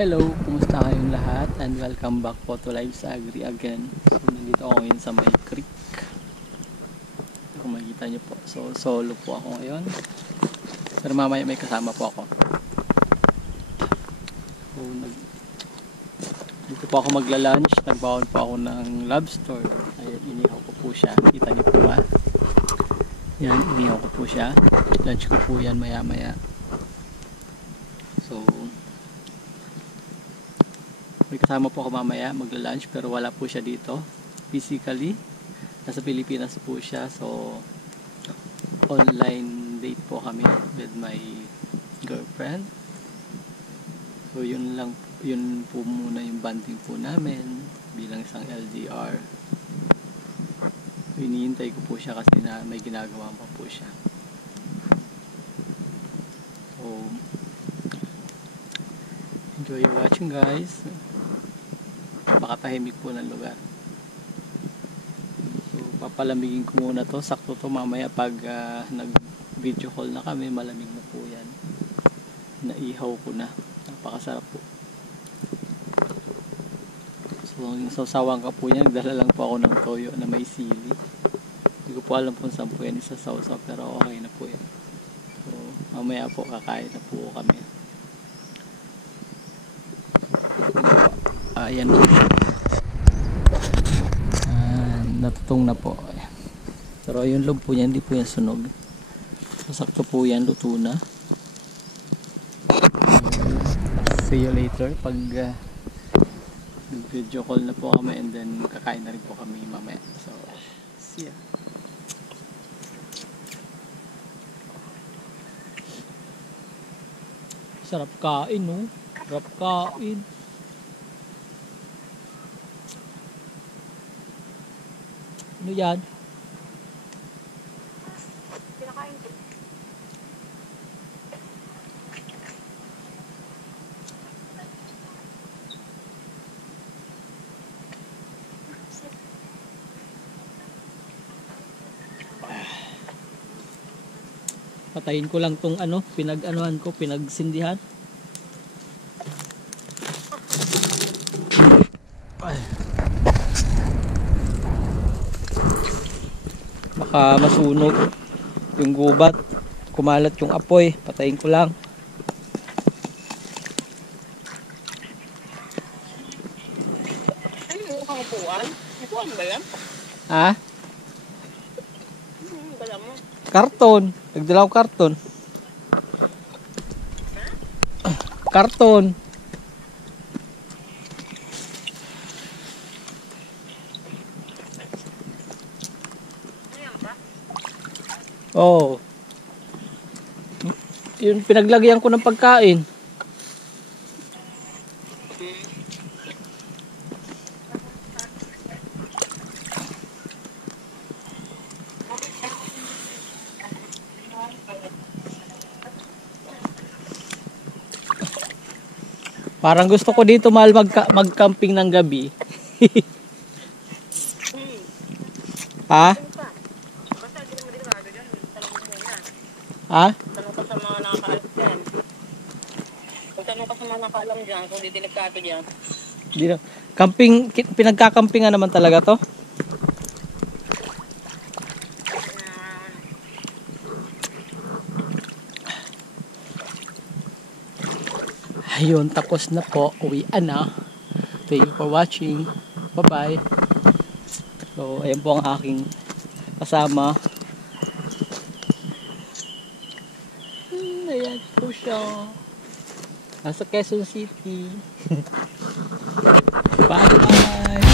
Hello, kumusta kayong lahat and welcome back po to Lives Agri again. So nandito ako ngayon sa May Creek. Kung makikita nyo po, so solo po ako ngayon. Pero mamaya may kasama po ako. So dito po ako magla-lunch. Nagbaon po ako ng lobster. Ayan, inihaw ko po siya. Kita nyo po ba? Yan, inihaw ko po siya. Lunch ko po yan maya maya. So may kasama po ako mamaya magla-lunch pero wala po siya dito physically, nasa Pilipinas po siya. So online date po kami with my girlfriend. So yun po muna yung bonding po namin bilang isang LDR. Hinihintay ko po siya kasi na may ginagawa pa po siya. So enjoy watching, guys. Pakatahimik po ng lugar. So papalamigin ko muna to. Sakto to mamaya pag nag video call na kami, malamig na po yan. Naihaw ko na. Napakasarap po. So yung sawsawan ka po yan, nagdala lang po ako ng toyo na may sili. Hindi ko po alam kung saan po yan isasawsaw, pero okay na po yan. So mamaya po kakain na po kami. Ayan, natutong na po. Pero yung loob po niya, hindi po yan sunog. Sakto po yan, luto na. See you later pag video call na po kami, and then kakain na rin po kami mamaya. So see ya. Sarap kain, no? Sarap kain. Ano yan? Pinakain ko. Patayin ko lang tong pinag-anuhan ko, pinagsindihan. Baka masunog yung gubat, kumalat yung apoy. Patayin ko lang. Ano yung upuan? Upuan ba yan? Ha? Bala mo. Karton. Nagdala ko karton. Karton. Oh. Yun, pinaglagyan ko ng pagkain. Parang gusto ko dito mahal mag-camping ng gabi. Ha? Ha? Tanong ka sa mga nakakaalam dyan. Kung tanong ka sa mga nakakaalam dyan, kung didelikado dyan. Dito. Camping, pinagkakampingan naman talaga to. Ayun, tapos na po. Uwian na. Thank you for watching. Bye-bye. So, ayan po ang aking kasama. Ayan po siya. Nasa Quezon City. Bye-bye.